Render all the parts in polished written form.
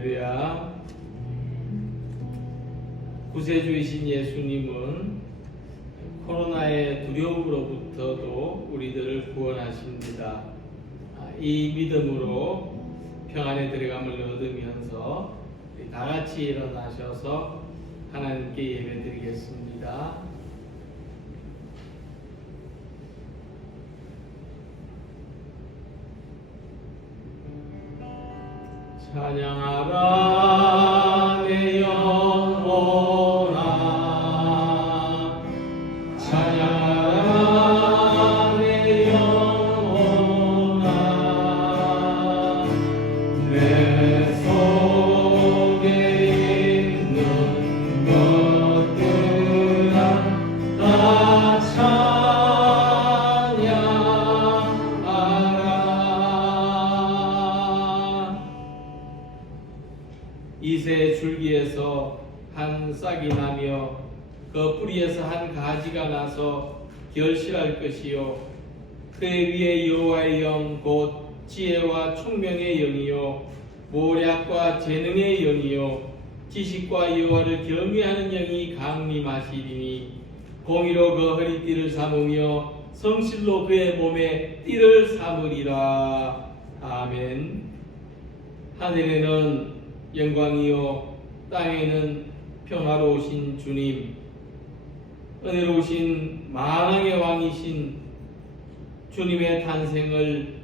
할렐루야. 구세주이신 예수님은 코로나의 두려움으로부터도 우리들을 구원하십니다. 이 믿음으로 평안의 들어감을 얻으면서 다 같이 일어나셔서 하나님께 예배드리겠습니다. 찬양하라 내 영혼아, 찬양하라 내 영혼아, 내 속에 있는 것들아 다 이새 줄기에서 한 싹이 나며 그 뿌리에서 한 가지가 나서 결실할 것이요 그의 위에 여호와의 영 곧 지혜와 총명의 영이요 모략과 재능의 영이요 지식과 여호와를 경외하는 영이 강림하시리니 공의로 그 허리띠를 삼으며 성실로 그의 몸에 띠를 삼으리라. 아멘. 하늘에는 영광이요 땅에는 평화로우신 주님, 은혜로우신 만왕의 왕이신 주님의 탄생을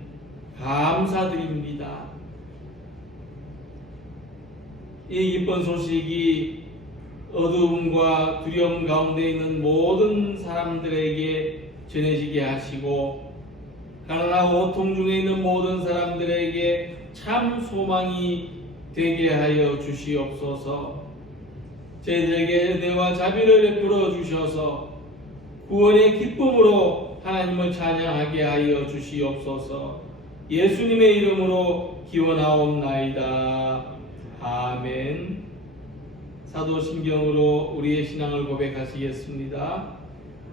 감사드립니다. 이 기쁜 소식이 어두움과 두려움 가운데 있는 모든 사람들에게 전해지게 하시고 가난하고 고통 중에 있는 모든 사람들에게 참 소망이 되게 하여 주시옵소서. 저희들에게 은혜와 자비를 베풀어 주셔서 구원의 기쁨으로 하나님을 찬양하게 하여 주시옵소서. 예수님의 이름으로 기원하옵나이다. 아멘. 사도신경으로 우리의 신앙을 고백하시겠습니다.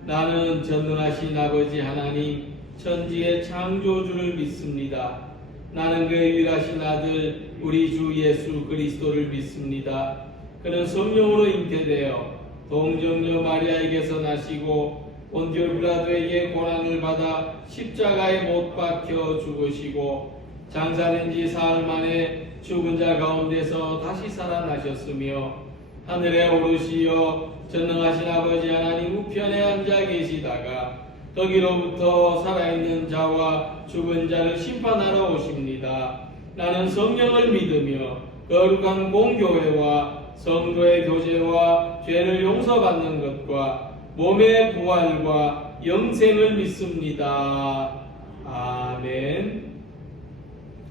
나는 전능하신 아버지 하나님 천지의 창조주를 믿습니다. 나는 그의 유일하신 아들 우리 주 예수 그리스도를 믿습니다. 그는 성령으로 잉태되어 동정녀 마리아에게서 나시고 본디오 빌라도에게 고난을 받아 십자가에 못 박혀 죽으시고 장사된 지 사흘 만에 죽은 자 가운데서 다시 살아나셨으며 하늘에 오르시어 전능하신 아버지 하나님 우편에 앉아 계시다가 거기로부터 살아있는 자와 죽은 자를 심판하러 오십니다. 나는 성령을 믿으며 거룩한 공교회와 성도의 교제와 죄를 용서받는 것과 몸의 부활과 영생을 믿습니다. 아멘.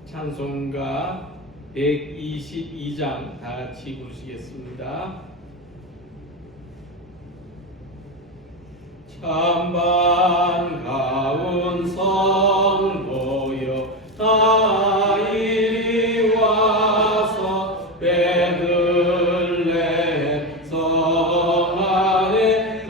찬송가 122장 다 같이 부르시겠습니다. 참 반가운 성도여 다 이리 와서 베들레헴 성 안에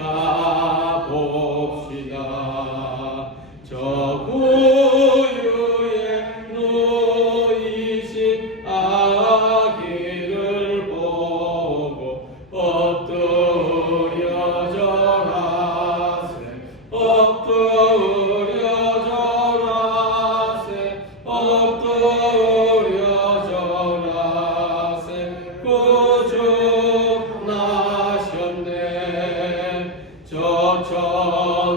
가봅시다. 저 구유에 누이신 아기를 보고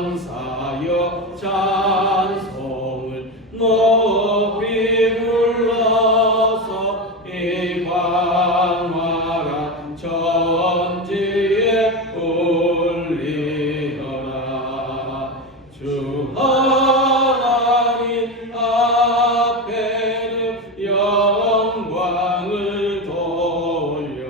천사여 찬송을 높이 불러서 이 광활한 천지에 울리어라. 주 하나님 앞에는 영광을 돌려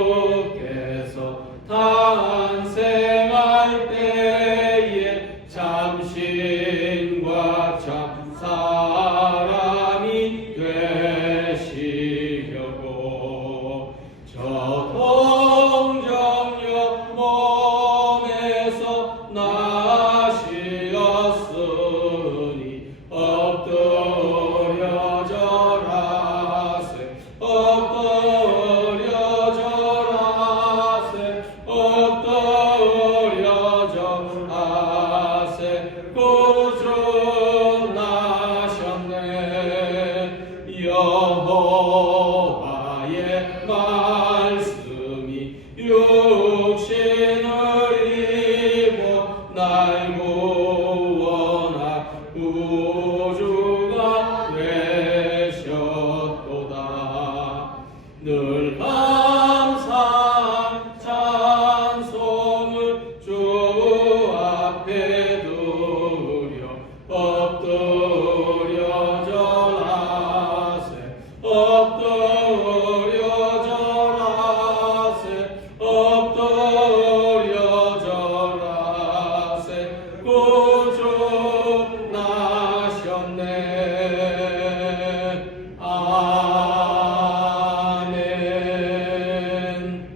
주께서 탄생할 때에 참신과 구주 나셨네. 여호와의 말씀이 육신을 입어 날 구원하 구주가 되셨도다. 늘 감사 찬송을 주 앞에 두려 엎드려 절하세. 엎드려 절하세. 엎드려 절하세. 구주 나셨네. 아멘.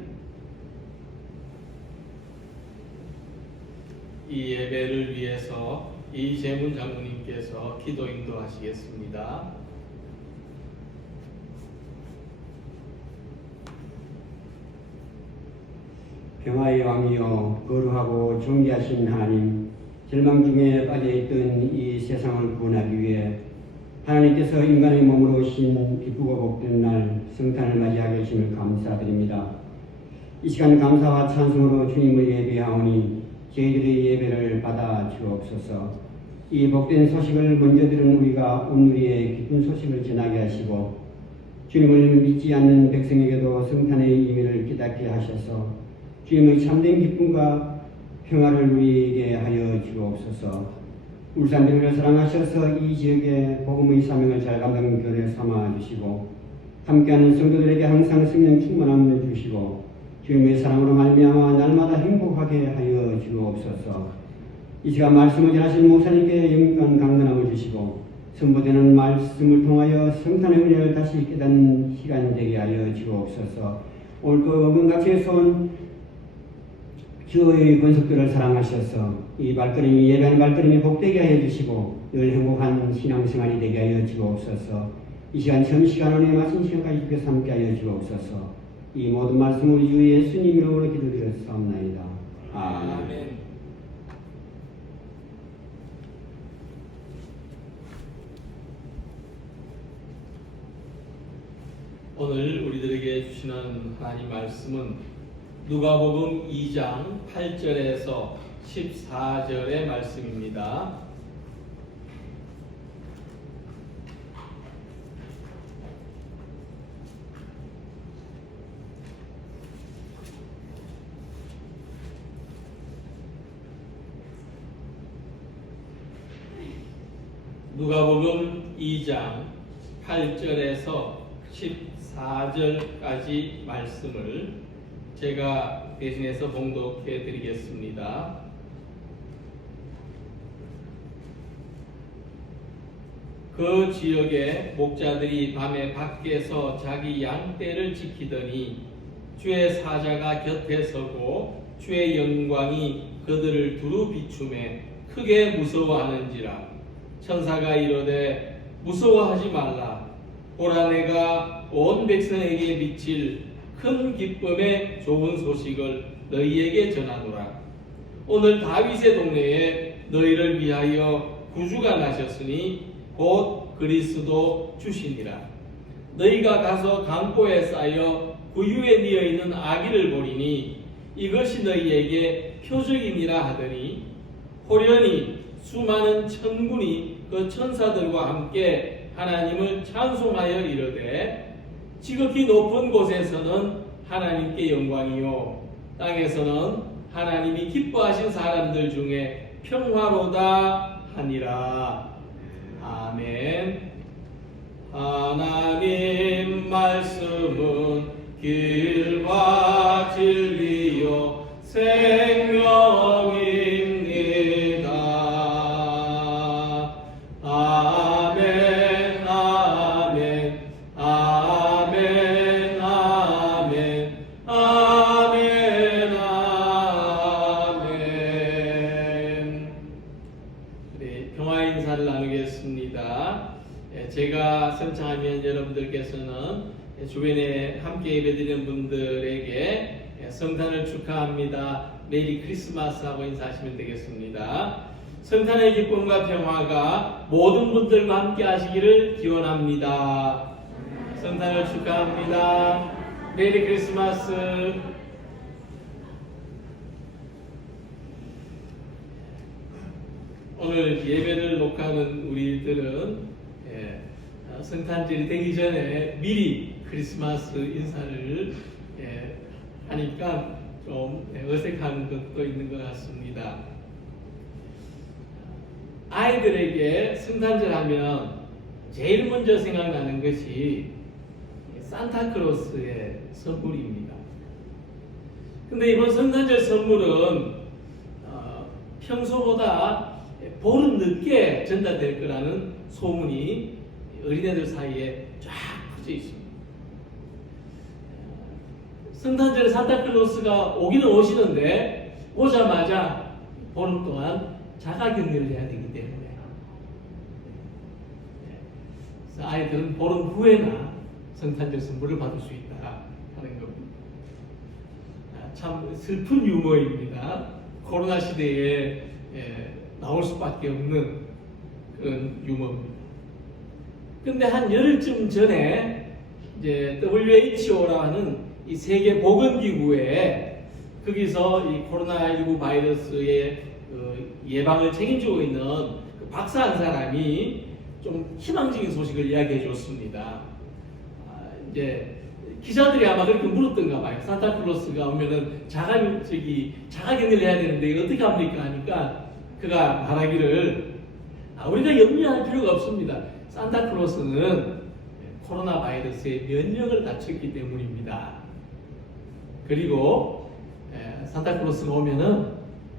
이 예배를 위해서 이재문 장로님께서 기도 인도하시겠습니다. 평화의 왕이여 거룩하고 존귀하신 하나님, 절망 중에 빠져있던 이 세상을 구원하기 위해 하나님께서 인간의 몸으로 오신 기쁘고 복된 날 성탄을 맞이하게 하심을 감사드립니다. 이 시간 감사와 찬송으로 주님을 예배하오니 저희들의 예배를 받아 주옵소서. 이 복된 소식을 먼저 들은 우리가 온누리에 기쁜 소식을 전하게 하시고 주님을 믿지 않는 백성에게도 성탄의 의미를 깨닫게 하셔서 주님의 참된 기쁨과 평화를 우리에게 하여 주옵소서. 울산교회를 사랑하셔서 이 지역에 복음의 사명을 잘 감당하는 교회 삼아 주시고 함께하는 성도들에게 항상 성령 충만함을 주시고 주님의 사랑으로 말미암아 날마다 행복하게 하여 주옵소서. 이 시간 말씀을 전하신 목사님께 영광 강건함을 주시고 선포되는 말씀을 통하여 성탄의 은혜를 다시 깨닫는 시간 되게 하여 주옵소서. 오늘 또 은각지에서 온 주의 권속들을 사랑하셔서 이 발걸음이 예배하는 발걸음이 복되게 하여 주시고 늘 행복한 신앙생활이 되게 하여 주옵소서. 이 시간 점심시간을 마친 시간까지 주께서 함께 하여 주옵소서. 이 모든 말씀을 주 예수님 이름으로 기도드렸사옵나이다. 아멘. 오늘 우리들에게 주시는 하나님 말씀은 누가복음 2장 8절에서 14절의 말씀입니다. 누가복음 2장 8절에서 14절까지 말씀을 제가 대신해서 봉독해 드리겠습니다. 그 지역의 목자들이 밤에 밖에서 자기 양떼를 지키더니 주의 사자가 곁에 서고 주의 영광이 그들을 두루 비추매 크게 무서워하는지라. 천사가 이르되 무서워하지 말라. 보라 내가 온 백성에게 미칠 큰 기쁨의 좋은 소식을 너희에게 전하노라. 오늘 다윗의 동네에 너희를 위하여 구주가 나셨으니 곧 그리스도 주시니라. 너희가 가서 강보에 쌓여 구유에 뉘어 있는 아기를 보리니 이것이 너희에게 표적이니라 하더니 호련히 수많은 천군이 그 천사들과 함께 하나님을 찬송하여 이르되 지극히 높은 곳에서는 하나님께 영광이요 땅에서는 하나님이 기뻐하신 사람들 중에 평화로다 하니라. 아멘. 하나님 말씀은 길과 진리요 생명입니다. 아멘. 아멘. 아멘. 아멘. 아멘. 아멘. 네, 평화 인사를 나누겠습니다. 제가 선창하면 여러분들께서는 주변에 함께 예배드리는 분들에게 성탄을 축하합니다, 메리 크리스마스 하고 인사하시면 되겠습니다. 성탄의 기쁨과 평화가 모든 분들과 함께 하시기를 기원합니다. 성탄을 축하합니다. 메리 크리스마스. 오늘 예배를 녹화하는 우리들은 성탄절이 되기 전에 미리 크리스마스 인사를 하니까 좀 어색한 것도 있는 것 같습니다. 아이들에게 성탄절 하면 제일 먼저 생각나는 것이 산타클로스의 선물입니다. 근데 이번 성탄절 선물은 평소보다 보름 늦게 전달될 거라는 소문이 어린애들 사이에 쫙 퍼져 있습니다. 성탄절에 산타클로스가 오기는 오시는데 오자마자 보름 동안 자가격리를 해야 되기 때문에 그래서 아이들은 보름 후에나 성탄절 선물을 받을 수 있다 하는 겁니다. 참 슬픈 유머입니다. 코로나 시대에 나올 수밖에 없는 그런 유머입니다. 근데 한 열흘쯤 전에 이제 WHO라고 하는 이 세계 보건기구에 거기서 이 코로나19 바이러스의 예방을 책임지고 있는 그 박사 한 사람이 좀 희망적인 소식을 이야기해 줬습니다. 이제 기자들이 아마 그렇게 물었던가 봐요. 산타클로스가 오면은 자가격리를 해야 되는데 이거 어떻게 합니까? 하니까 그가 말하기를 우리가 염려할 필요가 없습니다. 산타클로스는 코로나 바이러스의 면역을 갖췄기 때문입니다. 그리고 산타클로스가 오면은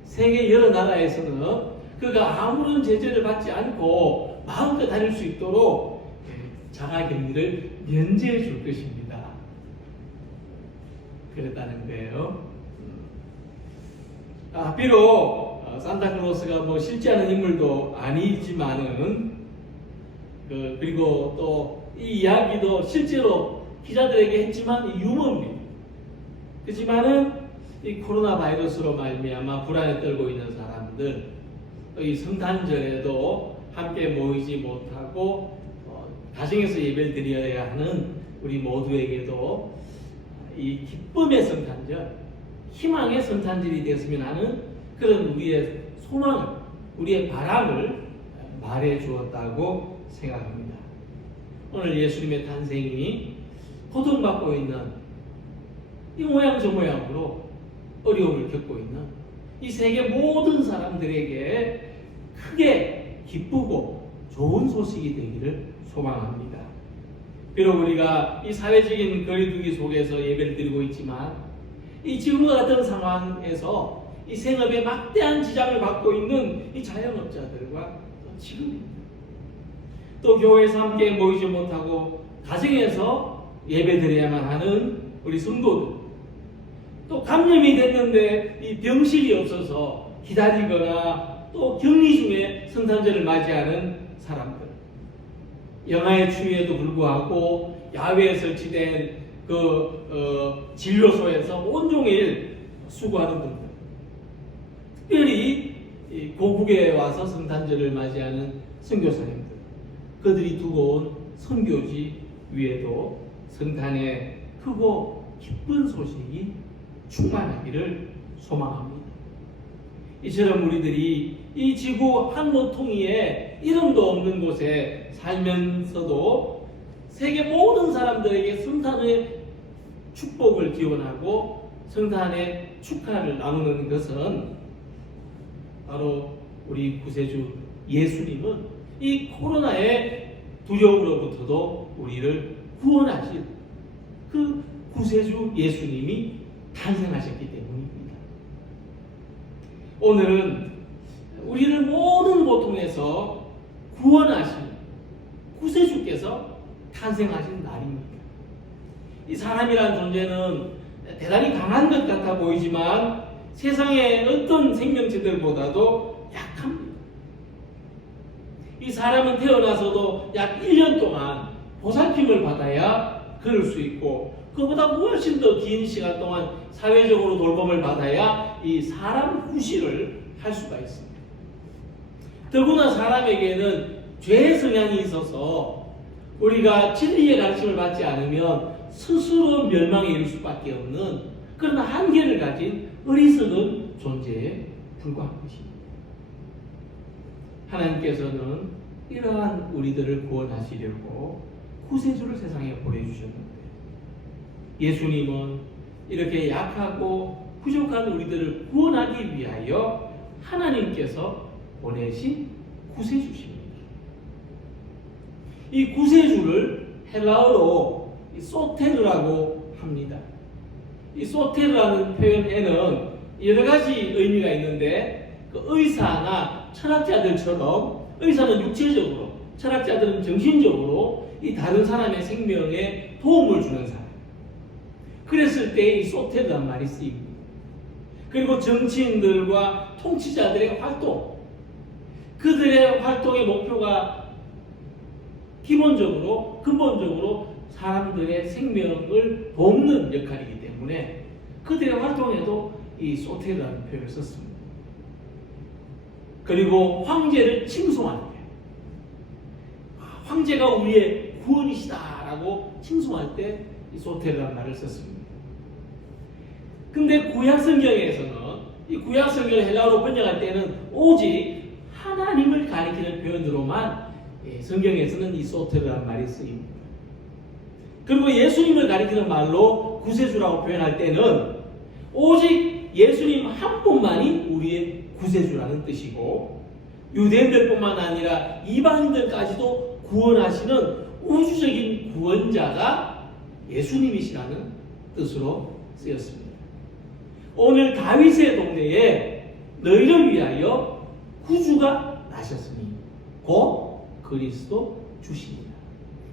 세계 여러 나라에서는 그가 아무런 제재를 받지 않고 마음껏 다닐 수 있도록 자가격리를 면제해 줄 것입니다. 그랬다는 거예요. 비록 산타클로스가 뭐 실제 하는 인물도 아니지만은 그리고 또 이 이야기도 실제로 기자들에게 했지만 유머입니다. 그렇지만은 이 코로나 바이러스로 말미암아 불안에 떨고 있는 사람들, 이 성탄절에도 함께 모이지 못하고 가정에서 예배를 드려야 하는 우리 모두에게도 이 기쁨의 성탄절, 희망의 성탄절이 되었으면 하는 그런 우리의 소망을, 우리의 바람을 말해 주었다고 생각합니다. 오늘 예수님의 탄생이 고통받고 있는 이 모양 저 모양으로 어려움을 겪고 있는 이 세계 모든 사람들에게 크게 기쁘고 좋은 소식이 되기를 소망합니다. 비록 우리가 이 사회적인 거리두기 속에서 예배를 드리고 있지만 이 지금과 같은 상황에서 이 생업에 막대한 지장을 받고 있는 이 자영업자들과 지금입니다. 또 교회에서 함께 모이지 못하고 가정에서 예배 드려야만 하는 우리 성도들, 또 감염이 됐는데 이 병실이 없어서 기다리거나 또 격리 중에 성탄절을 맞이하는 사람들, 영하의 추위에도 불구하고 야외에 설치된 진료소에서 온종일 수고하는 분들, 특별히 고국에 와서 성탄절을 맞이하는 선교사님들, 그들이 두고 온 선교지 위에도 성탄의 크고 기쁜 소식이 충만하기를 소망합니다. 이처럼 우리들이 이 지구 한 모퉁이에 이름도 없는 곳에 살면서도 세계 모든 사람들에게 성탄의 축복을 기원하고 성탄의 축하를 나누는 것은 바로 우리 구세주 예수님은 이 코로나의 두려움으로부터도 우리를 구원하실 그 구세주 예수님이 탄생하셨기 때문입니다. 오늘은 우리를 모든 고통에서 구원하신 구세주께서 탄생하신 날입니다. 이 사람이란 존재는 대단히 강한 것 같아 보이지만 세상의 어떤 생명체들보다도 약합니다. 이 사람은 태어나서도 약 1년 동안 보살핌을 받아야 걸을 수 있고 그보다 훨씬 더 긴 시간 동안 사회적으로 돌봄을 받아야 이 사람 후시를 할 수가 있습니다. 더구나 사람에게는 죄의 성향이 있어서 우리가 진리의 가르침을 받지 않으면 스스로 멸망에 이를 수밖에 없는 그런 한계를 가진 어리석은 존재에 불과한 것입니다. 하나님께서는 이러한 우리들을 구원하시려고 구세주를 세상에 보내주셨는데, 예수님은 이렇게 약하고 부족한 우리들을 구원하기 위하여 하나님께서 보내신 구세주십니다. 이 구세주를 헬라어로 소테르라고 합니다. 이 소테르라는 표현에는 여러 가지 의미가 있는데, 그 의사나 철학자들처럼 의사는 육체적으로, 철학자들은 정신적으로 이 다른 사람의 생명에 도움을 주는 사람. 그랬을 때 이 소테르란 말이 쓰입니다. 그리고 정치인들과 통치자들의 활동, 그들의 활동의 목표가 근본적으로 사람들의 생명을 돕는 역할이기 때문에 그들의 활동에도 이 소테르라는 표현을 썼습니다. 그리고 황제를 칭송하는 거예요. 황제가 우리의 구원이시다라고 칭송할 때 이 소테르라는 말을 썼습니다. 근데 구약 성경에서는, 이 구약 성경을 헬라어로 번역할 때는 오직 하나님을 가리키는 표현으로만 성경에서는 이 소테르라는 말이 쓰입니다. 그리고 예수님을 가리키는 말로 구세주라고 표현할 때는 오직 예수님 한 분만이 우리의 구세주라는 뜻이고, 유대인들뿐만 아니라 이방인들까지도 구원하시는 우주적인 구원자가 예수님이시라는 뜻으로 쓰였습니다. 오늘 다윗의 동네에 너희를 위하여 구주가 나셨으니 곧 그리스도 주시니라.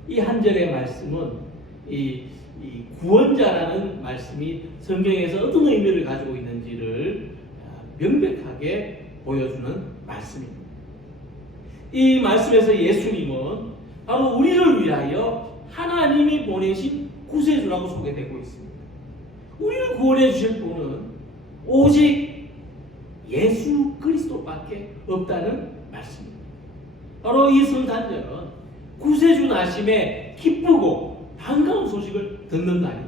이 한 절의 말씀은 이 구원자라는 말씀이 성경에서 어떤 의미를 가지고 있는지를 명백하게 보여주는 말씀입니다. 이 말씀에서 예수님은 바로 우리를 위하여 하나님이 보내신 구세주라고 소개되고 있습니다. 우리를 구원해 주실 분은 오직 예수 그리스도밖에 없다는 말씀입니다. 바로 이 성탄절은 구세주 나심에 기쁘고 반가운 소식을 듣는 날이며,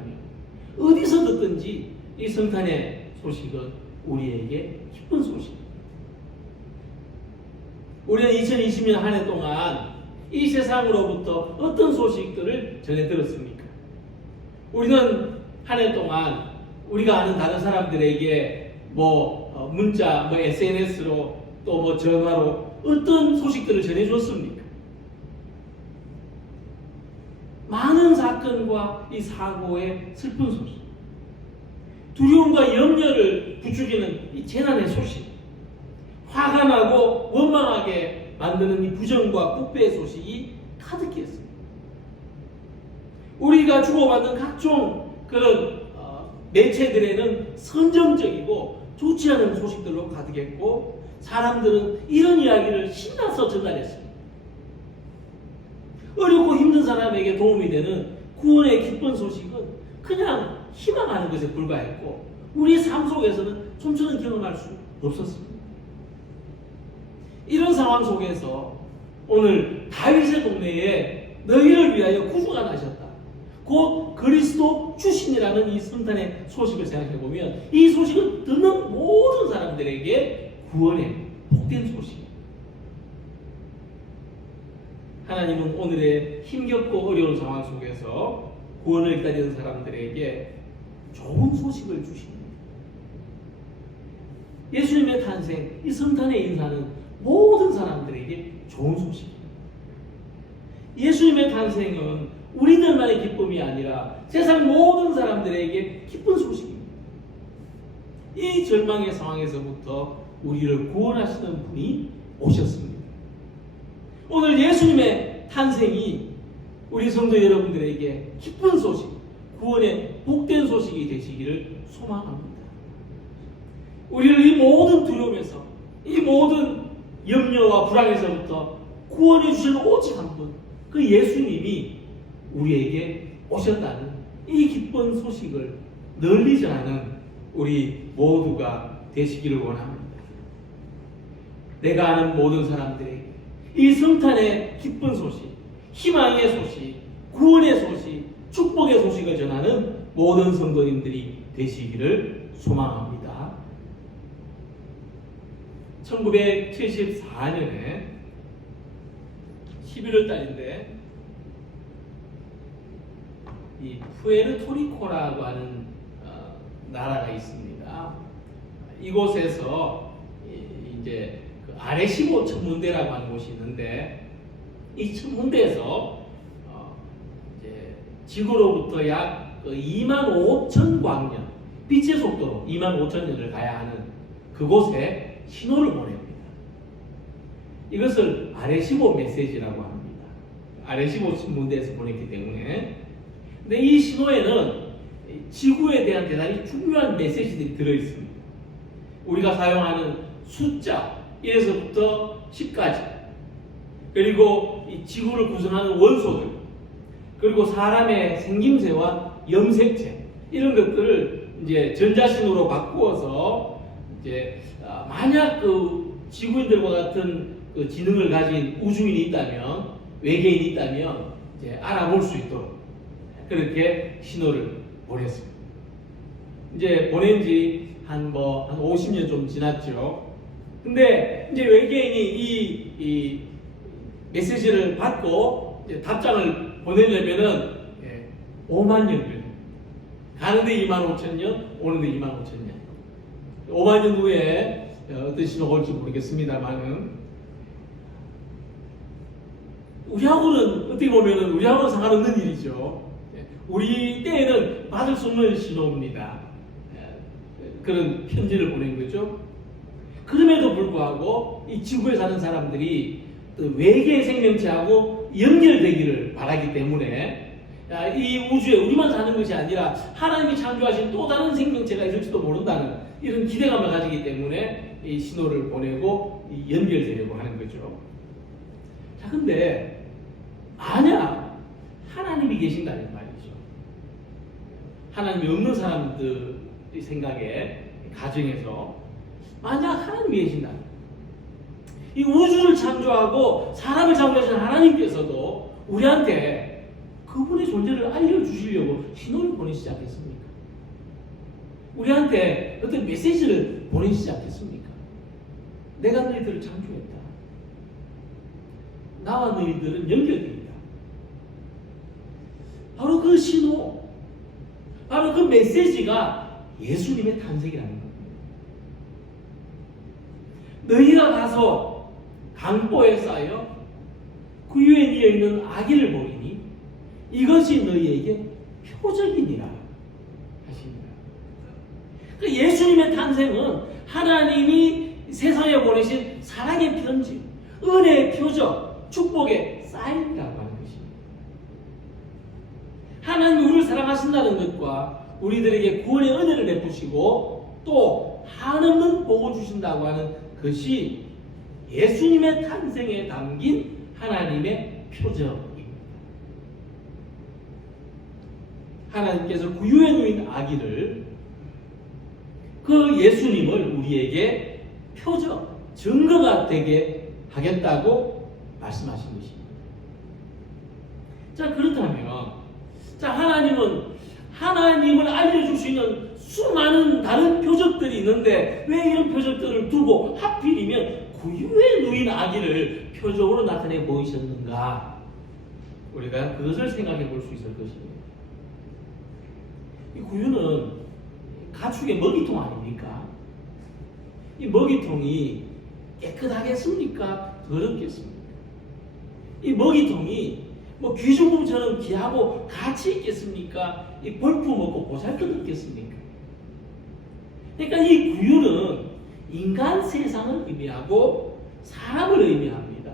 어디서 듣든지 이 성탄의 소식은 우리에게 기쁜 소식입니다. 우리는 2020년 한 해 동안 이 세상으로부터 어떤 소식들을 전해 들었습니까? 우리는 한 해 동안 우리가 아는 다른 사람들에게 문자, SNS로 또 전화로 어떤 소식들을 전해 줬습니까? 많은 사건과 이 사고의 슬픈 소식, 두려움과 염려를 부추기는 이 재난의 소식, 화가 나고 원망하게 만드는 이 부정과 부패의 소식이 가득했습니다. 우리가 주고받는 각종 그런 매체들에는 선정적이고 좋지 않은 소식들로 가득했고, 사람들은 이런 이야기를 신나서 전달했습니다. 어렵고 힘든 사람에게 도움이 되는 구원의 기쁜 소식은 그냥 희망하는 것에 불과했고, 우리 삶 속에서는 좀처럼 경험할 수 없었습니다. 이런 상황 속에서 오늘 다윗의 동네에 너희를 위하여 구주가 나셨다, 곧 그리스도 주신이라는 이 성탄의 소식을 생각해보면, 이 소식은 듣는 모든 사람들에게 구원의 복된 소식입니다. 하나님은 오늘의 힘겹고 어려운 상황 속에서 구원을 기다리는 사람들에게 좋은 소식을 주십니다. 예수님의 탄생, 이 성탄의 인사는 모든 사람들에게 좋은 소식입니다. 예수님의 탄생은 우리들만의 기쁨이 아니라 세상 모든 사람들에게 기쁜 소식입니다. 이 절망의 상황에서부터 우리를 구원하시는 분이 오셨습니다. 오늘 예수님의 탄생이 우리 성도 여러분들에게 기쁜 소식, 구원의 복된 소식이 되시기를 소망합니다. 우리를 이 모든 두려움에서, 이 모든 염려와 불안에서부터 구원해 주실 오직 한 분, 그 예수님이 우리에게 오셨다는 이 기쁜 소식을 널리 전하는 우리 모두가 되시기를 원합니다. 내가 아는 모든 사람들에게 이 성탄의 기쁜 소식, 희망의 소식, 구원의 소식, 축복의 소식을 전하는 모든 성도님들이 되시기를 소망합니다. 1974년에 11월 달인데 이 푸에르토리코라고 하는 나라가 있습니다. 이곳에서 이제 그 아레시보 천문대라고 하는 곳이 있는데 이 천문대에서 이제 지구로부터 약 25,000광년 빛의 속도로 25,000년을 가야 하는 그곳에 신호를 보냅니다. 이것을 아레시보 메시지라고 합니다. 아레시보 천문대에서 보냈기 때문에. 근데 이 신호에는 지구에 대한 대단히 중요한 메시지들이 들어있습니다. 우리가 사용하는 숫자 1에서부터 10까지, 그리고 이 지구를 구성하는 원소들, 그리고 사람의 생김새와 염색체, 이런 것들을 이제 전자신호로 바꾸어서 이제 만약 그 지구인들과 같은 그 지능을 가진 우주인이 있다면, 외계인이 있다면 이제 알아볼 수 있도록 그렇게 신호를 보냈습니다. 이제 보낸 지 한 50년 좀 지났죠. 근데 이제 외계인이 이 메시지를 받고 이제 답장을 보내려면은 5만 년 걸려요. 가는데 25,000년, 오는데 25,000년. 5만 년 후에 어떤 신호가 올지 모르겠습니다만은 우리하고는 어떻게 보면은 우리하고는 상관없는 일이죠. 우리 때에는 받을 수 없는 신호입니다. 그런 편지를 보낸 거죠. 그럼에도 불구하고 이 지구에 사는 사람들이 외계 생명체하고 연결되기를 바라기 때문에 이 우주에 우리만 사는 것이 아니라 하나님이 창조하신 또 다른 생명체가 있을지도 모른다는 이런 기대감을 가지기 때문에 이 신호를 보내고 연결되려고 하는 거죠. 자, 근데 만약 하나님이 계신다는 말이죠. 하나님이 없는 사람들의 생각에, 가정에서 만약 하나님이 계신다면 이 우주를 창조하고 사람을 창조하신 하나님께서도 우리한테 그분의 존재를 알려주시려고 신호를 보내시지 않겠습니까? 우리한테 어떤 메시지를 보내시지 않겠습니까? 내가 너희들을 창조했다. 나와 너희들은 연결되어 있다. 바로 그 신호, 바로 그 메시지가 예수님의 탄생이라는 겁니다. 너희가 가서 강보에 쌓여 구유에 뉘어 있는 아기를 보리니 이것이 너희에게 표적이니라 하십니다. 그 예수님의 탄생은 하나님이 세상에 보내신 사랑의 편지, 은혜의 표적, 축복의 사인이라고 하는 것입니다. 하나님이 우리를 사랑하신다는 것과 우리들에게 구원의 은혜를 베푸시고 또 한없는 복을 주신다고 하는 것이 예수님의 탄생에 담긴 하나님의 표적입니다. 하나님께서 구유에 누인 아기를, 그 예수님을 우리에게 표적, 증거가 되게 하겠다고 말씀하신 것입니다. 자, 그렇다면 하나님을 알려줄 수 있는 수많은 다른 표적들이 있는데 왜 이런 표적들을 두고 하필이면 구유에 누인 아기를 표적으로 나타내 보이셨는가? 우리가 그것을 생각해 볼 수 있을 것입니다. 이 구유는 가축의 먹이통 아닙니까? 이 먹이통이 깨끗하겠습니까? 더럽겠습니까? 이 먹이통이 귀중품처럼 귀하고 가치 있겠습니까? 이 벌품 없고 보잘것없겠습니까? 그러니까 이 구유는 인간 세상을 의미하고 사람을 의미합니다.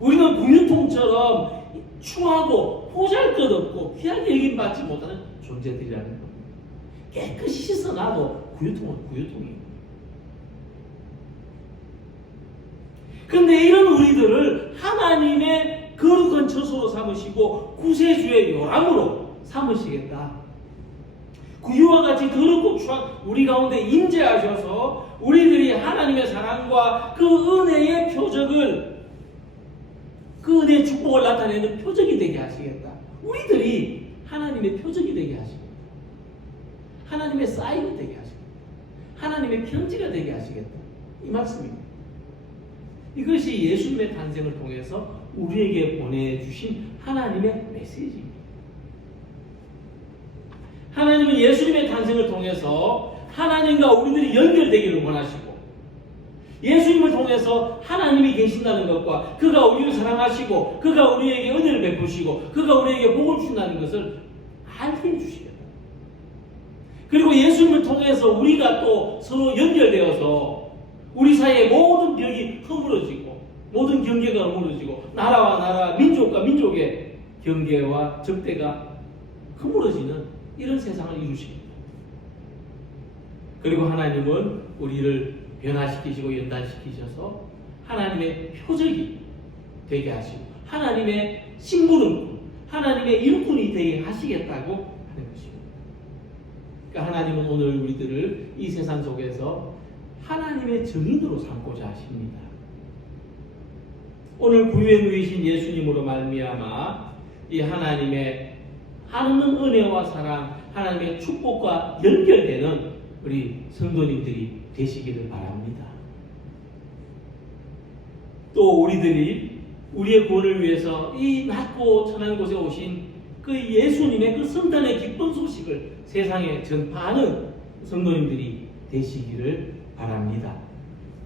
우리는 구유통처럼 추하고 보잘것없고 귀하게 여김받지 못하는 존재들이라는 겁니다. 깨끗이 씻어놔도 구유통은 구유통입니다. 그런데 이런 우리들을 하나님의 거룩한 처소로 삼으시고 구세주의 요람으로 삼으시겠다. 구유와 같이 더럽고 추한 우리 가운데 임재하셔서 우리들이 하나님의 사랑과 그 은혜의 표적을, 그 은혜의 축복을 나타내는 표적이 되게 하시겠다. 우리들이 하나님의 표적이 되게 하시겠다. 하나님의 사인이 되게 하시겠다. 하나님의 편지가 되게 하시겠다. 이 말씀입니다. 이것이 예수님의 탄생을 통해서 우리에게 보내주신 하나님의 메시지입니다. 하나님은 예수님의 탄생을 통해서 하나님과 우리들이 연결되기를 원하시고, 예수님을 통해서 하나님이 계신다는 것과 그가 우리를 사랑하시고 그가 우리에게 은혜를 베푸시고 그가 우리에게 복을 주신다는 것을 알게 해주시겠다. 그리고 예수님을 통해서 우리가 또 서로 연결되어서 우리 사이의 모든 벽이 허물어지고 모든 경계가 허물어지고 나라와 나라, 민족과 민족의 경계와 적대가 허물어지는 이런 세상을 이루십니다. 그리고 하나님은 우리를 변화시키시고 연단시키셔서 하나님의 표적이 되게 하시고 하나님의 심부름꾼, 하나님의 일꾼이 되게 하시겠다고 하는 것입니다. 그러니까 하나님은 오늘 우리들을 이 세상 속에서 하나님의 증인으로 삼고자 하십니다. 오늘 구유에 누이신 예수님으로 말미암아 이 하나님의 하나님 은혜와 사랑, 하나님의 축복과 연결되는 우리 성도님들이 되시기를 바랍니다. 또 우리들이 우리의 구원을 위해서 이 낮고 천한 곳에 오신 그 예수님의 그 성탄의 기쁜 소식을 세상에 전파하는 성도님들이 되시기를 바랍니다.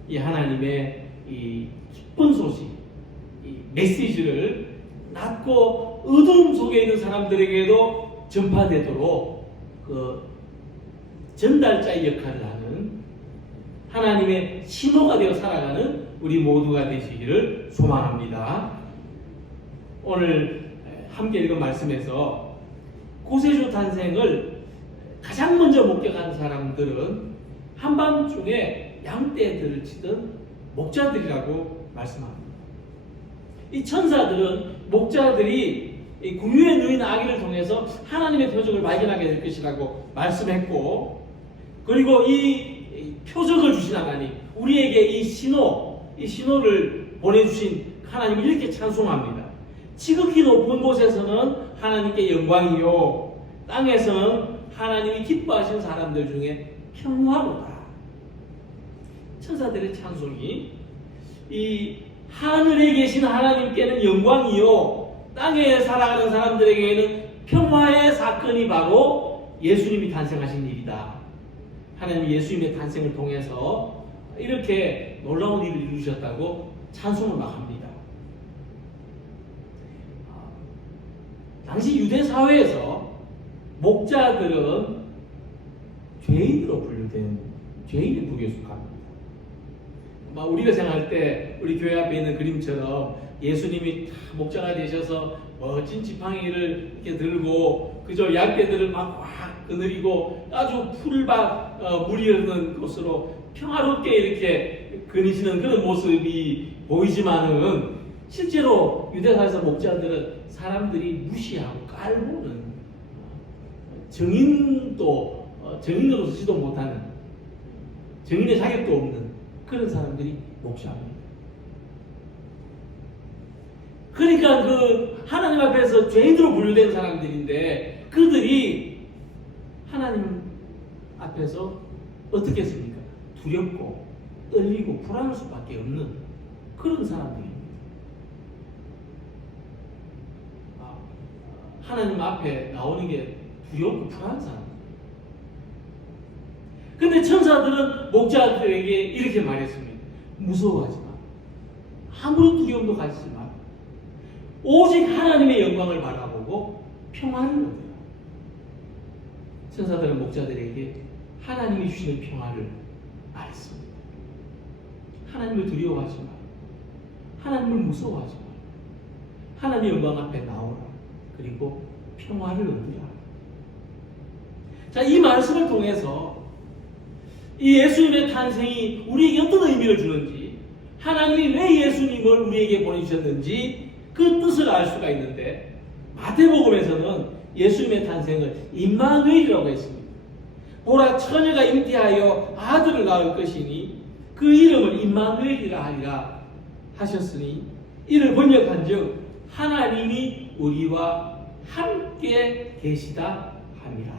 이 하나님의 이 기쁜 소식, 이 메시지를 낮고 어두움 속에 있는 사람들에게도 전파되도록 그 전달자의 역할을 하는 하나님의 신호가 되어 살아가는 우리 모두가 되시기를 소망합니다. 오늘 함께 읽은 말씀에서 구세주 탄생을 가장 먼저 목격한 사람들은 한밤중에 양떼들을 치던 목자들이라고 말씀합니다. 이 천사들은 목자들이 이 구유에 누인 아기를 통해서 하나님의 표적을 발견하게 될 것이라고 말씀했고, 그리고 이 표적을 주신 하나님, 우리에게 이 신호를 보내주신 하나님을 이렇게 찬송합니다. 지극히 높은 곳에서는 하나님께 영광이요, 땅에서는 하나님이 기뻐하시는 사람들 중에 평화로다. 천사들의 찬송이 이 하늘에 계신 하나님께는 영광이요, 땅에 살아가는 사람들에게는 평화의 사건이 바로 예수님이 탄생하신 일이다. 하나님이 예수님의 탄생을 통해서 이렇게 놀라운 일을 이루셨다고 찬송을 막 합니다. 당시 유대 사회에서 목자들은 죄인으로 분류된 죄인의 부류에 속합니다. 우리가 생각할 때 우리 교회 앞에 있는 그림처럼 예수님이 목자가 되셔서 멋진 지팡이를 이렇게 들고 그저 양떼들을 막 거느리고 아주 풀밭 물이 흐르는 곳으로 평화롭게 이렇게 거니시는 그런 모습이 보이지만은 실제로 유대사에서 목자들은 사람들이 무시하고 깔보는 정인도 정인으로서 지도 못하는 정인의 자격도 없는 그런 사람들이 목자입니다. 그러니까 그 하나님 앞에서 죄인으로 분류된 사람들인데 그들이 하나님 앞에서 어떻게 했습니까? 두렵고 떨리고 불안할 수밖에 없는 그런 사람들입니다. 하나님 앞에 나오는 게 두렵고 불안한 사람. 근데 천사들은 목자들에게 이렇게 말했습니다. 무서워하지 마. 아무런 두려움도 가지지 마. 오직 하나님의 영광을 바라보고 평화를 얻으라. 천사들은 목자들에게 하나님이 주시는 평화를 말했습니다. 하나님을 두려워하지 마. 하나님을 무서워하지 마. 하나님의 영광 앞에 나오라. 그리고 평화를 얻으라. 자, 이 말씀을 통해서 이 예수님의 탄생이 우리에게 어떤 의미를 주는지, 하나님이 왜 예수님을 우리에게 보내주셨는지 그 뜻을 알 수가 있는데, 마태복음에서는 예수님의 탄생을 임마누엘이라고 했습니다. 보라 처녀가 잉태하여 아들을 낳을 것이니 그 이름을 임마누엘이라 하리라 하셨으니 이를 번역한즉 하나님이 우리와 함께 계시다 함이라.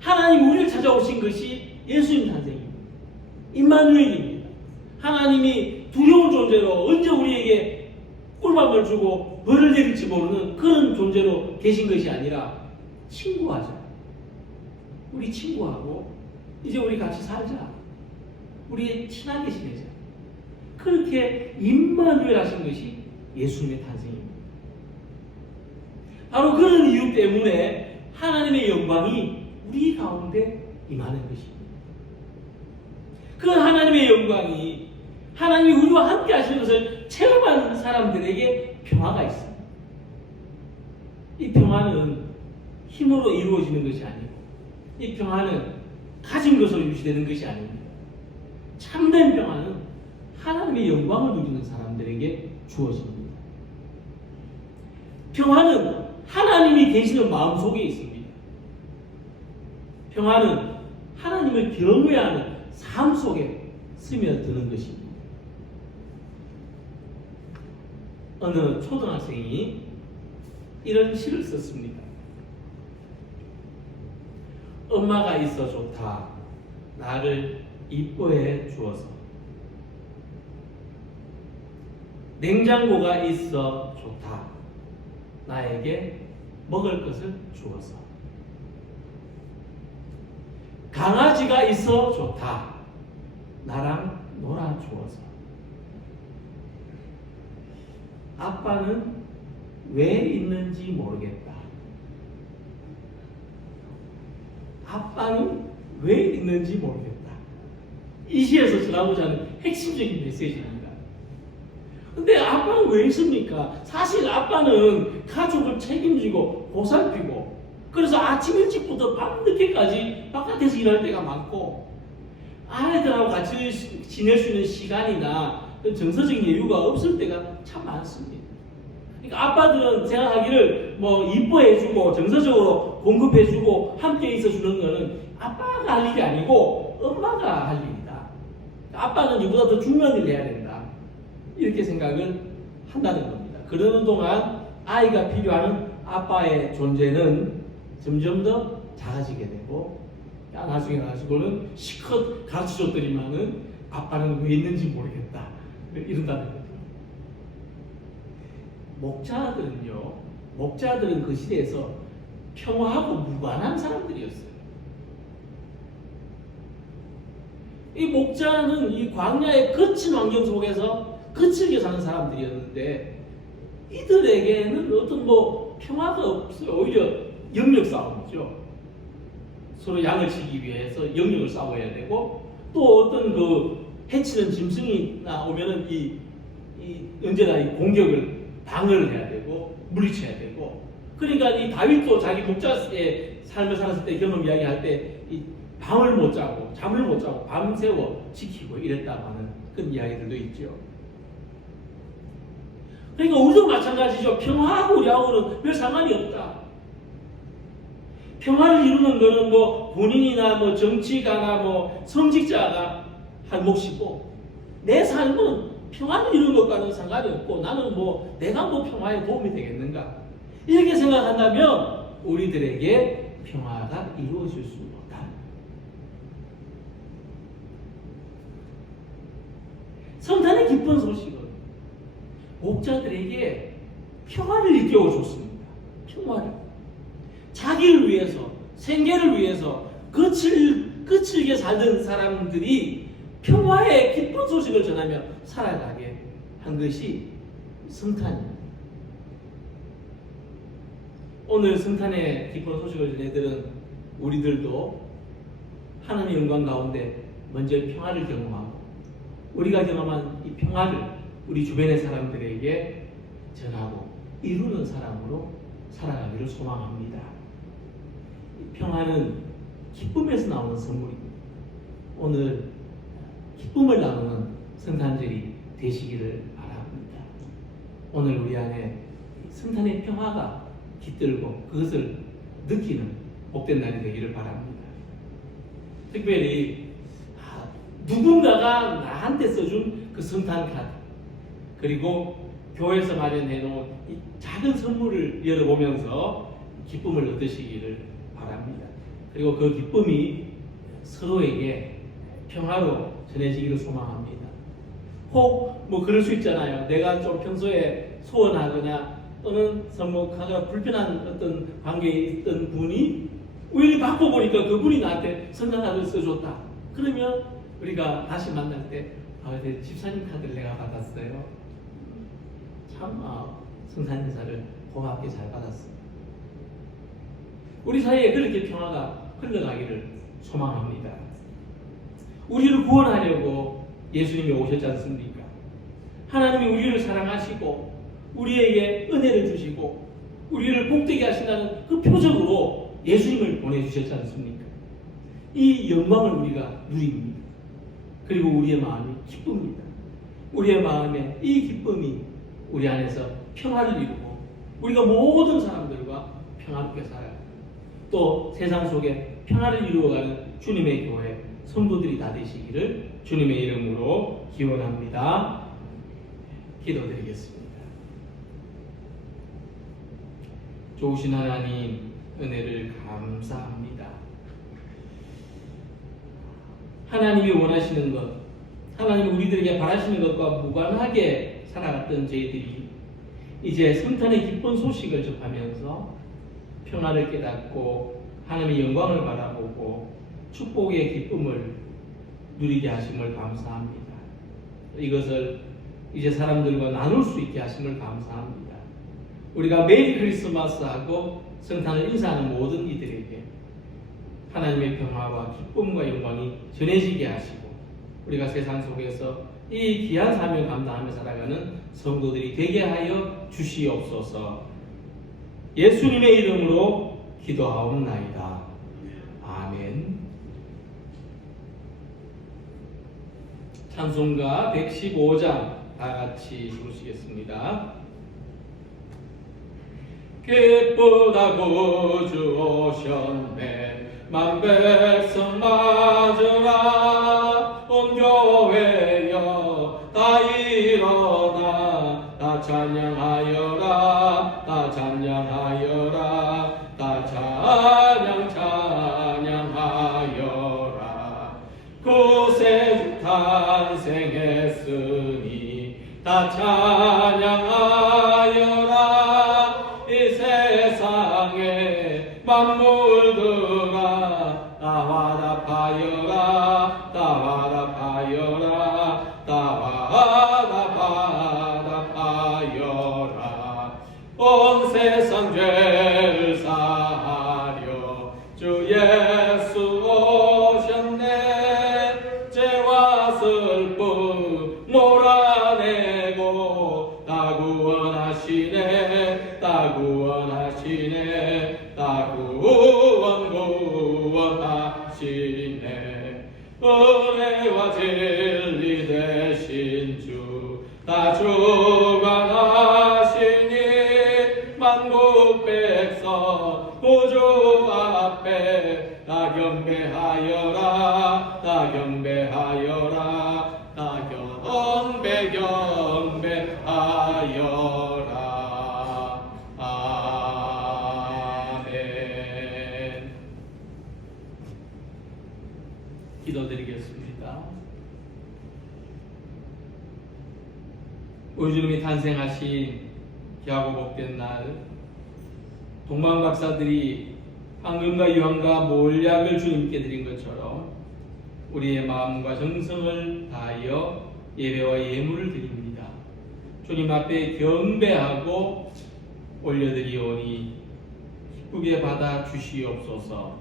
하나님 우리를 찾아오신 것이 예수님 탄생입니다. 임마누엘입니다. 하나님이 두려운 존재로 언제 우리에게 꿀밤을 주고 벌을 내릴지 모르는 그런 존재로 계신 것이 아니라 친구하자. 우리 친구하고 이제 우리 같이 살자. 우리 친하게 지내자. 그렇게 임마누엘 하신 것이 예수님의 탄생입니다. 바로 그런 이유 때문에 하나님의 영광이 우리 가운데 임하는 것입니다. 그 하나님의 영광이 하나님이 우리와 함께 하시는 것을 체험한 사람들에게 평화가 있습니다. 이 평화는 힘으로 이루어지는 것이 아니고 이 평화는 가진 것으로 유지되는 것이 아닙니다. 참된 평화는 하나님의 영광을 누리는 사람들에게 주어집니다. 평화는 하나님이 계시는 마음속에 있습니다. 평화는 하나님을 경외하는 삶 속에 스며드는 것입니다. 어느 초등학생이 이런 시를 썼습니다. 엄마가 있어 좋다. 나를 이뻐해 주어서. 냉장고가 있어 좋다. 나에게 먹을 것을 주어서. 강아지가 있어 좋다. 나랑 놀아 주어서. 아빠는 왜 있는지 모르겠다. 아빠는 왜 있는지 모르겠다. 이 시에서 전하고자 하는 핵심적인 메시지입니다. 근데 아빠는 왜 있습니까? 사실 아빠는 가족을 책임지고 보살피고 그래서 아침 일찍부터 밤늦게까지 바깥에서 일할 때가 많고 아이들하고 같이 지낼 수 있는 시간이나 정서적인 여유가 없을 때가 참 많습니다. 그러니까 아빠들은 생각하기를 뭐 이뻐해주고 정서적으로 공급해주고 함께 있어주는 것은 아빠가 할 일이 아니고 엄마가 할 일이다. 아빠는 이보다 더 중요한 일을 해야 된다. 이렇게 생각을 한다는 겁니다. 그러는 동안 아이가 필요한 아빠의 존재는 점점 더 작아지게 되고 나중에 가지고는 실컷 가르쳐줬더니만은 아빠는 왜 있는지 모르겠다. 이런다는 거죠. 목자들은 그 시대에서 평화하고 무관한 사람들이었어요. 이 목자는 이 광야의 거친 환경 속에서 거칠게 사는 사람들이었는데 이들에게는 어떤 평화가 없어요. 오히려 영역 싸움이죠. 서로 양을 치기 위해서 영역을 싸워야 되고 또 어떤 해치는 짐승이 나오면은 언제나 이 공격을 방어를 해야 되고 물리쳐야 되고 그러니까 이 다윗도 자기 목자의 삶을 살았을 때 경험 이야기할 때 이 밤을 못 자고 잠을 못 자고 밤새워 지키고 이랬다고 하는 그런 이야기들도 있죠. 그러니까 우리도 마찬가지죠. 평화하고 우리하고는 별 상관이 없다. 평화를 이루는 것은 본인이나 정치가나 성직자가 할 몫이고 내 삶은 평화를 이루는 것과는 상관이 없고 나는 내가 평화에 도움이 되겠는가 이렇게 생각한다면 우리들에게 평화가 이루어질 수 없다. 성탄의 기쁜 소식은 목자들에게 평화를 일깨워 줬습니다. 평화를. 자기를 위해서, 생계를 위해서 거칠게 살던 사람들이 평화의 기쁜 소식을 전하며 살아가게 한 것이 성탄입니다. 오늘 성탄의 기쁜 소식을 전해들은 우리들도 하나님의 영광 가운데 먼저 평화를 경험하고 우리가 경험한 이 평화를 우리 주변의 사람들에게 전하고 이루는 사람으로 살아가기를 소망합니다. 이 평화는 기쁨에서 나오는 선물입니다. 오늘 기쁨을 나누는 성탄절이 되시기를 바랍니다. 오늘 우리 안에 성탄의 평화가 깃들고 그것을 느끼는 복된 날이 되기를 바랍니다. 특별히 누군가가 나한테 써준 그 성탄 카드, 그리고 교회에서 마련해 놓은 이 작은 선물을 열어보면서 기쁨을 얻으시기를 바랍니다. 그리고 그 기쁨이 서로에게 평화로 전해지기를 소망합니다. 혹 뭐 그럴 수 있잖아요. 내가 좀 평소에 소원하거나 또는 서먹하거나 불편한 어떤 관계에 있던 분이 우연히 바꿔보니까 그분이 나한테 성탄 카드를 써줬다. 그러면 우리가 다시 만날 때 내 집사님 카드를 내가 받았어요. 참 성탄 인사를 고맙게 잘 받았습니다. 우리 사이에 그렇게 평화가 흘러가기를 소망합니다. 우리를 구원하려고 예수님이 오셨지 않습니까? 하나님이 우리를 사랑하시고 우리에게 은혜를 주시고 우리를 복되게 하신다는 그 표적으로 예수님을 보내주셨지 않습니까? 이 영광을 우리가 누립니다. 그리고 우리의 마음이 기쁩니다. 우리의 마음에 이 기쁨이 우리 안에서 평화를 이루고 우리가 모든 사람들과 평화롭게 살아요. 또 세상 속에 평화를 이루어가는 주님의 교회 성도들이 다 되시기를 주님의 이름으로 기원합니다. 기도드리겠습니다. 좋으신 하나님, 은혜를 감사합니다. 하나님이 원하시는 것, 하나님이 우리들에게 바라시는 것과 무관하게 살아갔던 저희들이 이제 성탄의 기쁜 소식을 접하면서 평화를 깨닫고 하나님의 영광을 바라보고 축복의 기쁨을 누리게 하심을 감사합니다. 이것을 이제 사람들과 나눌 수 있게 하심을 감사합니다. 우리가 메리 크리스마스하고 성탄을 인사하는 모든 이들에게 하나님의 평화와 기쁨과 영광이 전해지게 하시고 우리가 세상 속에서 이 귀한 사명을 감당하며 살아가는 성도들이 되게 하여 주시옵소서. 예수님의 이름으로 기도하옵나이다. 아멘. 찬송가 115장 다 같이 부르시겠습니다. 기쁘다고 주 오셨네. 만백성 맞으라. 온 교회여 다 일어나. 다 찬양하여라. 다 찬양하여라. 다 찬양하여라. 구세주 탄생했으니 다 찬양하여라. 이 세상에 만물들아 다 화답하여라. 다 화답하여라. 다 화답하여라. 온 세상 죄를 사하려 주 예수 오셨네. 죄와 슬픔 몰아내고 다 구원하시네. 다 구원하시네. 다 구원하시네. 은혜와 진리 되신 주 다 주관하시니 만국 백성 구주 앞에 다 경배하여라. 다 경배하여라. 다 경배하여라. 아멘. 기도드리겠습니다. 우리 주님이 탄생하신 귀하고 복된 날, 동방박사들이 황금과 유황과 몰약을 주님께 드린 것처럼 우리의 마음과 정성을 다하여 예배와 예물을 드립니다. 주님 앞에 경배하고 올려드리오니 기쁘게 받아 주시옵소서.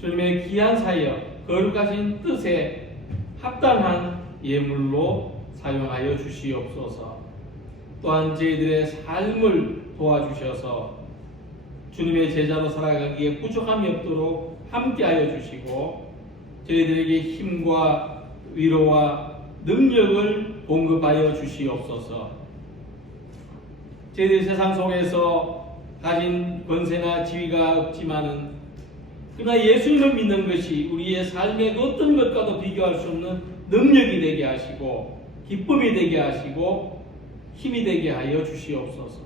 주님의 귀한 사역, 거룩하신 뜻에 합당한 예물로 사용하여 주시옵소서. 또한 저희들의 삶을 도와주셔서 주님의 제자로 살아가기에 부족함이 없도록 함께하여 주시고 저희들에게 힘과 위로와 능력을 공급하여 주시옵소서. 저희들 세상 속에서 가진 권세나 지위가 없지만은 그러나 예수님을 믿는 것이 우리의 삶의 그 어떤 것과도 비교할 수 없는 능력이 되게 하시고 기쁨이 되게 하시고 힘이 되게 하여 주시옵소서.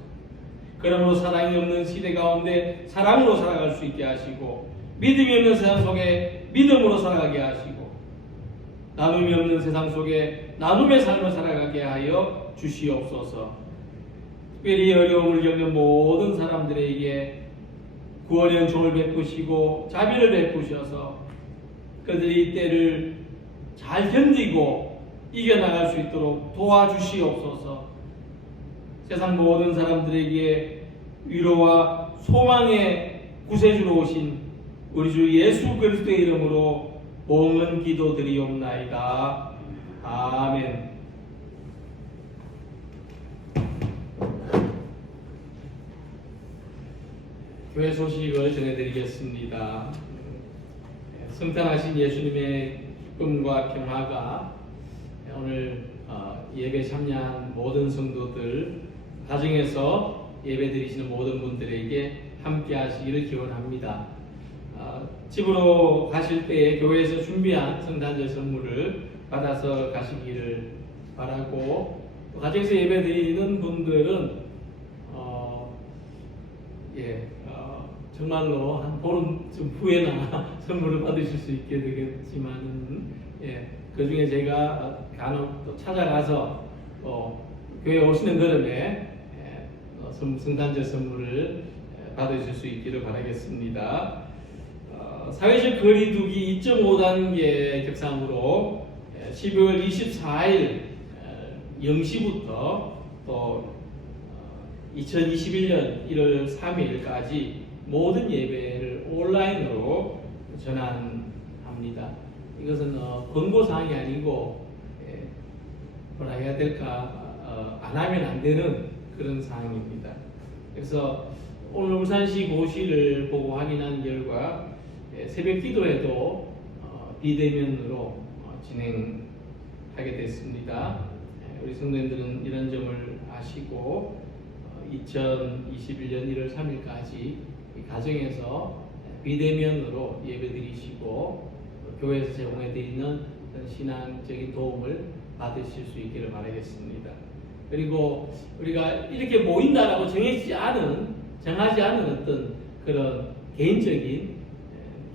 그러므로 사랑이 없는 시대 가운데 사랑으로 살아갈 수 있게 하시고 믿음이 없는 세상 속에 믿음으로 살아가게 하시고 나눔이 없는 세상 속에 나눔의 삶을 살아가게 하여 주시옵소서. 특별히 어려움을 겪는 모든 사람들에게 구원의 은총을 베푸시고 자비를 베푸셔서 그들이 이 때를 잘 견디고 이겨나갈 수 있도록 도와주시옵소서. 세상 모든 사람들에게 위로와 소망의 구세주로 오신 우리 주 예수 그리스도의 이름으로 봉헌 기도드리옵나이다. 아멘. 교회 소식을 전해드리겠습니다. 성탄하신 예수님의 기쁨과 평화가 오늘 예배 참여한 모든 성도들, 가정에서 예배 드리시는 모든 분들에게 함께 하시기를 기원합니다. 집으로 가실 때에 교회에서 준비한 성탄절 선물을 받아서 가시기를 바라고, 가정에서 예배 드리는 분들은 정말로 한 보름쯤 후에나 선물을 받으실 수 있게 되겠지만은, 그 중에 제가 간혹 또 찾아가서 교회 오시는 걸음에 성탄절 선물을 받으실 수 있기를 바라겠습니다. 사회적 거리두기 2.5단계 격상으로 12월 24일 0시부터 또 2021년 1월 3일까지 모든 예배를 온라인으로 전환합니다. 이것은 권고사항이 아니고 뭐라 해야 될까, 안 하면 안 되는 그런 사항입니다. 그래서 오늘 울산시 고시를 보고 확인한 결과 새벽 기도회도 비대면으로 진행하게 됐습니다. 우리 성도님들은 이런 점을 아시고 2021년 1월 3일까지 가정에서 비대면으로 예배드리시고 교회에서 제공해 드리는 신앙적인 도움을 받으실 수 있기를 바라겠습니다. 그리고 우리가 이렇게 모인다라고 정하지 않은 어떤 그런 개인적인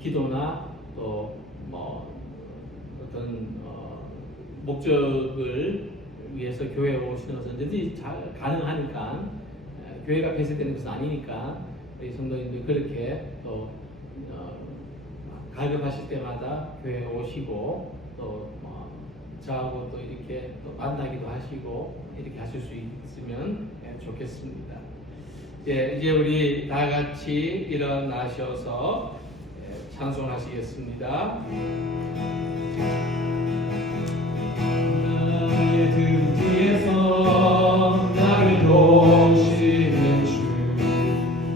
기도나 또 어떤 목적을 위해서 교회에 오시는 것은 언제든지 잘 가능하니까, 교회가 폐쇄되는 것은 아니니까 우리 성도님들 그렇게 또 갈급하실 때마다 교회에 오시고 또 저하고 또 이렇게 또 만나기도 하시고 이렇게 하실 수 있으면 좋겠습니다. 이제 우리 다 같이 일어나셔서 찬송하시겠습니다. 나의 등 뒤에서 나를 도우시는 주,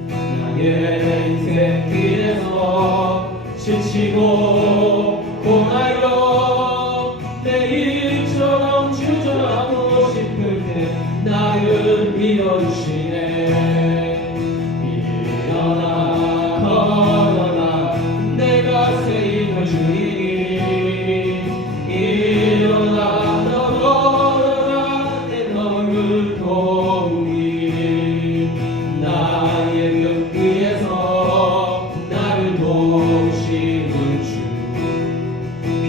나의 인생 길에서 지치고 고나여 내일처럼 주저하고 싶을 때 나를 밀어주시네. 일어나 걸어라 내가 새 힘을 주리니, 일어나 너 걸어라 내 너를 도우리. 나의 등 위에서 나를 도우시는 주,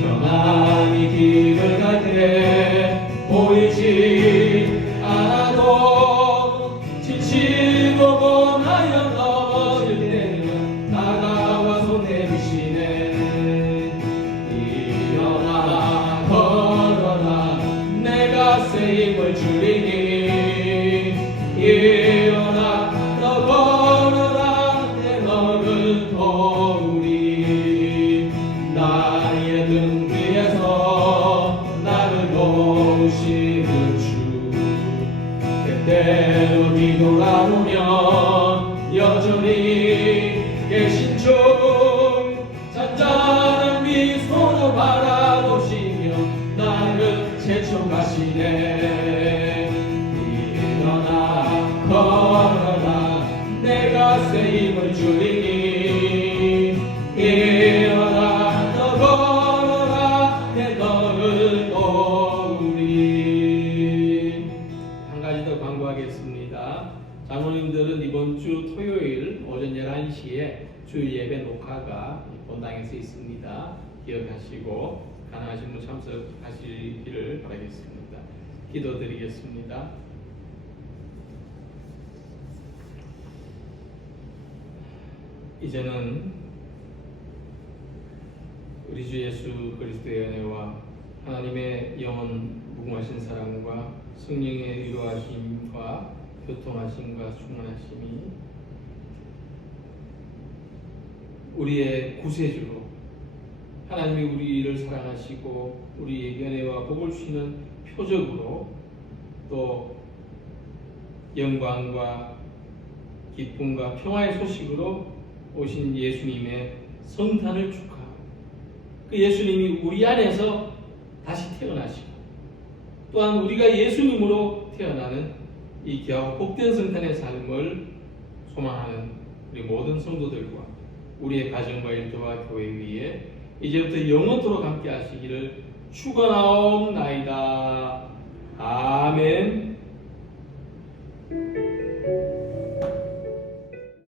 평안히 길을 갈 때 보이지 않아도 지치고 고나여 넘어질 때는 다가와서 내리시네. 일어나 걸어라 내가 새 힘을 주리니, 일어나 너 걸어라 내 너를 도우리. 나의 등 위에서 나를 도우시는 주, 때때로 뒤돌아보면 여전히 계신 중, 잔잔한 미소로 바라보시며 나를 재촉하시네. 일어나 걸어라 내가 새 힘을 주리니, 기도하겠습니다. 장로님들은 이번 주 토요일 오전 11시에 주일 예배 녹화가 본당에서 있습니다. 기억하시고 가능하신 분 참석하시기를 바라겠습니다. 기도드리겠습니다. 이제는 우리 주 예수 그리스도의 은혜와 하나님의 영원 무궁하신 사랑과 성령의 위로하심과 교통하심과 충만하심이 우리의 구세주로 하나님이 우리를 사랑하시고 우리의 은혜와 복을 주시는 표적으로 또 영광과 기쁨과 평화의 소식으로 오신 예수님의 성탄을 축하하고 그 예수님이 우리 안에서 다시 태어나시고 또한 우리가 예수님으로 태어나는 이 귀하고 복된 성탄의 삶을 소망하는 우리 모든 성도들과 우리의 가정과 일터와 교회 위에 이제부터 영원토록 함께 하시기를 축원하옵나이다. 아멘.